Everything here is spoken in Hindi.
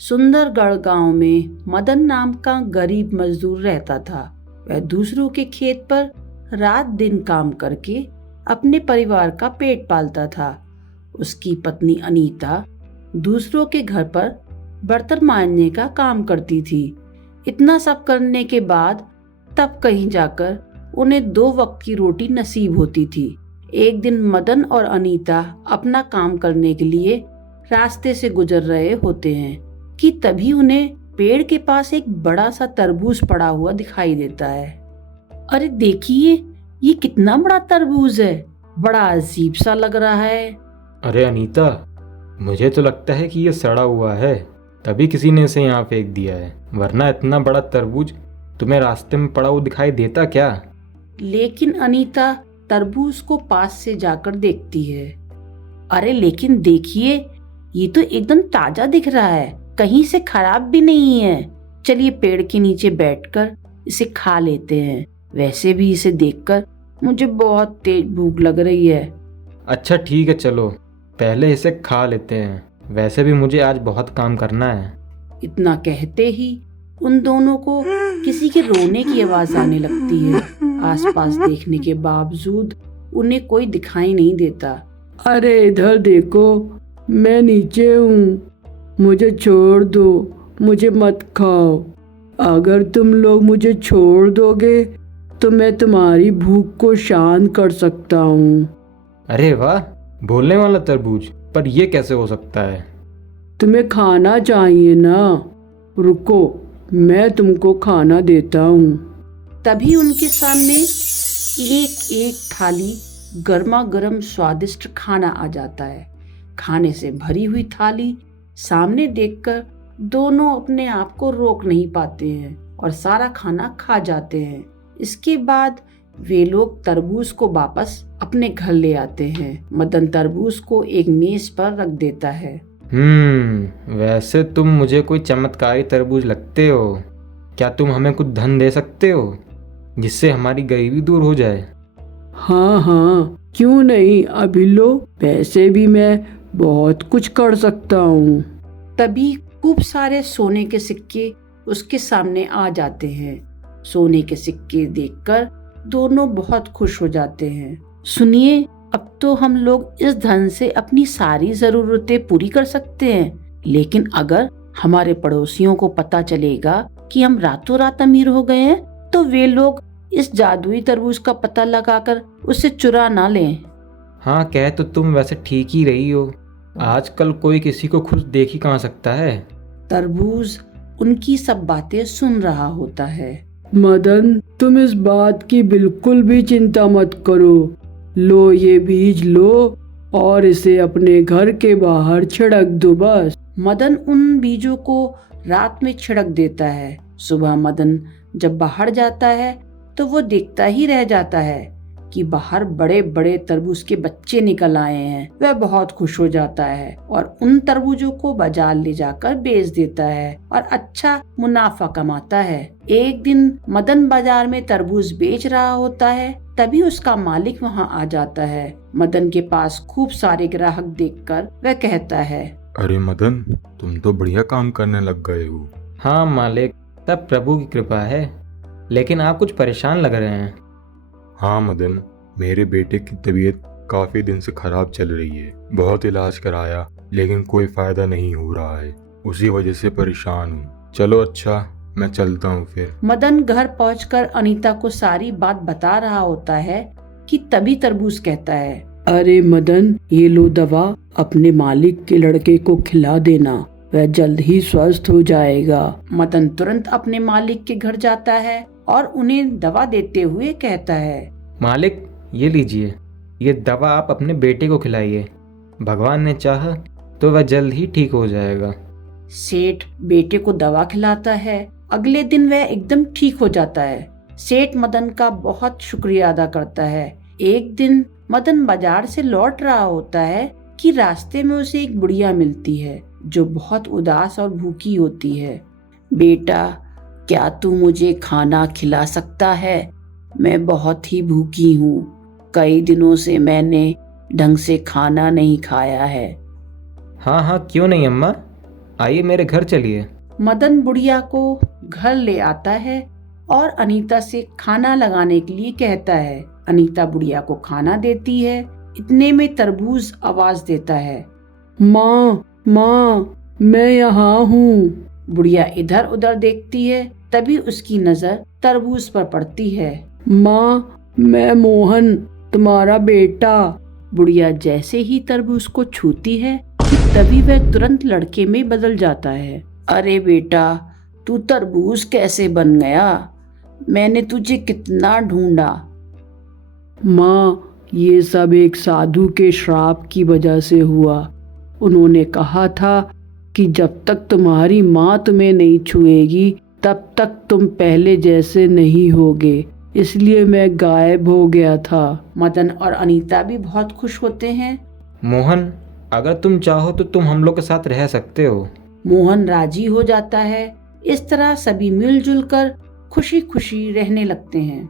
सुंदरगढ़ गांव में मदन नाम का गरीब मजदूर रहता था। वह दूसरों के खेत पर रात दिन काम करके अपने परिवार का पेट पालता था। उसकी पत्नी अनीता दूसरों के घर पर बर्तन मांजने का काम करती थी। इतना सब करने के बाद तब कहीं जाकर उन्हें 2 वक्त की रोटी नसीब होती थी। एक दिन मदन और अनीता अपना काम करने के लिए रास्ते से गुजर रहे होते हैं कि तभी उन्हें पेड़ के पास एक बड़ा सा तरबूज पड़ा हुआ दिखाई देता है। अरे देखिए, ये कितना बड़ा तरबूज है, बड़ा अजीब सा लग रहा है। अरे अनीता, मुझे तो लगता है कि ये सड़ा हुआ है, तभी किसी ने इसे यहाँ फेंक दिया है, वरना इतना बड़ा तरबूज तुम्हें रास्ते में पड़ा हुआ दिखाई देता क्या? लेकिन अनीता तरबूज को पास से जाकर देखती है। अरे लेकिन देखिए, ये तो एकदम ताजा दिख रहा है, कहीं से खराब भी नहीं है। चलिए पेड़ के नीचे बैठकर इसे खा लेते हैं। वैसे भी इसे देखकर मुझे बहुत तेज भूख लग रही है। अच्छा ठीक है, चलो पहले इसे खा लेते हैं, वैसे भी मुझे आज बहुत काम करना है। इतना कहते ही उन दोनों को किसी के रोने की आवाज आने लगती है। आसपास देखने के बावजूद उन्हें कोई दिखाई नहीं देता। अरे इधर देखो, मैं नीचे हूँ, मुझे छोड़ दो, मुझे मत खाओ। अगर तुम लोग मुझे छोड़ दोगे तो मैं तुम्हारी भूख को शांत कर सकता हूँ। अरे वाह, बोलने वाला तरबूज, पर ये कैसे हो सकता है? तुम्हें खाना चाहिए ना, रुको मैं तुमको खाना देता हूँ। तभी उनके सामने एक एक थाली गर्मा गर्म स्वादिष्ट खाना आ जाता है। खाने से भरी हुई थाली सामने देखकर दोनों अपने आप को रोक नहीं पाते हैं और सारा खाना खा जाते हैं। इसके बाद वे लोग तरबूज को वापस अपने घर ले आते हैं। मदन तरबूज को एक मेज पर रख देता है। वैसे तुम मुझे कोई चमत्कारी तरबूज लगते हो। क्या तुम हमें कुछ धन दे सकते हो जिससे हमारी गरीबी दूर हो जाए? हाँ, क्यों नहीं, अभी लो, वैसे भी मैं बहुत कुछ कर सकता हूँ। तभी खूब सारे सोने के सिक्के उसके सामने आ जाते हैं। सोने के सिक्के देखकर दोनों बहुत खुश हो जाते हैं। सुनिए, अब तो हम लोग इस धन से अपनी सारी जरूरतें पूरी कर सकते हैं, लेकिन अगर हमारे पड़ोसियों को पता चलेगा कि हम रातों रात अमीर हो गए हैं तो वे लोग इस जादुई तरबूज का पता लगाकर उसे चुरा ना लें। हाँ, कह तो तुम वैसे ठीक ही रही हो, आजकल कोई किसी को खुश देख ही कहाँ सकता है। तरबूज उनकी सब बातें सुन रहा होता है। मदन, तुम इस बात की बिल्कुल भी चिंता मत करो। लो, ये बीज लो और इसे अपने घर के बाहर छिड़क दो बस। मदन उन बीजों को रात में छिड़क देता है। सुबह मदन जब बाहर जाता है तो वो देखता ही रह जाता है कि बाहर बड़े बड़े तरबूज के बच्चे निकल आए हैं। वह बहुत खुश हो जाता है और उन तरबूजों को बाजार ले जाकर बेच देता है और अच्छा मुनाफा कमाता है। एक दिन मदन बाजार में तरबूज बेच रहा होता है, तभी उसका मालिक वहाँ आ जाता है। मदन के पास खूब सारे ग्राहक देखकर वह कहता है, अरे मदन, तुम तो बढ़िया काम करने लग गए हो। हाँ मालिक, सब प्रभु की कृपा है, लेकिन आप कुछ परेशान लग रहे हैं। हाँ मदन, मेरे बेटे की तबीयत काफी दिन से खराब चल रही है। बहुत इलाज कराया लेकिन कोई फायदा नहीं हो रहा है, उसी वजह से परेशान हूँ। चलो अच्छा, मैं चलता हूँ फिर। मदन घर पहुंचकर अनीता को सारी बात बता रहा होता है कि तभी तरबूज कहता है, अरे मदन, ये लो दवा, अपने मालिक के लड़के को खिला देना, वह जल्द ही स्वस्थ हो जाएगा। मदन तुरंत अपने मालिक के घर जाता है और उन्हें दवा देते हुए कहता है, मालिक ये लीजिए, ये दवा आप अपने बेटे को खिलाइए, भगवान ने चाहा तो वह जल्द ही ठीक हो जाएगा। सेठ बेटे को दवा खिलाता है। अगले दिन वह एकदम ठीक हो जाता है। सेठ मदन का बहुत शुक्रिया अदा करता है। एक दिन मदन बाजार से लौट रहा होता है कि रास्ते में उसे एक बुढ़िया मिलती है जो बहुत उदास और भूखी होती है। बेटा, क्या तू मुझे खाना खिला सकता है? मैं बहुत ही भूखी हूँ, कई दिनों से मैंने ढंग से खाना नहीं खाया है। हाँ हाँ, क्यों नहीं अम्मा, आइए मेरे घर चलिए। मदन बुढ़िया को घर ले आता है और अनीता से खाना लगाने के लिए कहता है। अनीता बुढ़िया को खाना देती है। इतने में तरबूज आवाज देता है, माँ माँ, मैं यहाँ हूँ। बुढ़िया इधर उधर देखती है। तभी उसकी नजर तरबूज पर पड़ती है। माँ, मैं मोहन, तुम्हारा बेटा। बुढ़िया जैसे ही तरबूज को छूती है तभी वह तुरंत लड़के में बदल जाता है। अरे बेटा, तू तरबूज कैसे बन गया? मैंने तुझे कितना ढूंढा। माँ, ये सब एक साधु के श्राप की वजह से हुआ। उन्होंने कहा था कि जब तक तुम्हारी माँ तुम्हें नहीं छुएगी तब तक तुम पहले जैसे नहीं होगे, इसलिए मैं गायब हो गया था। मदन और अनीता भी बहुत खुश होते हैं। मोहन, अगर तुम चाहो तो तुम हम लोग के साथ रह सकते हो। मोहन राजी हो जाता है। इस तरह सभी मिलजुल कर खुशी खुशी रहने लगते हैं।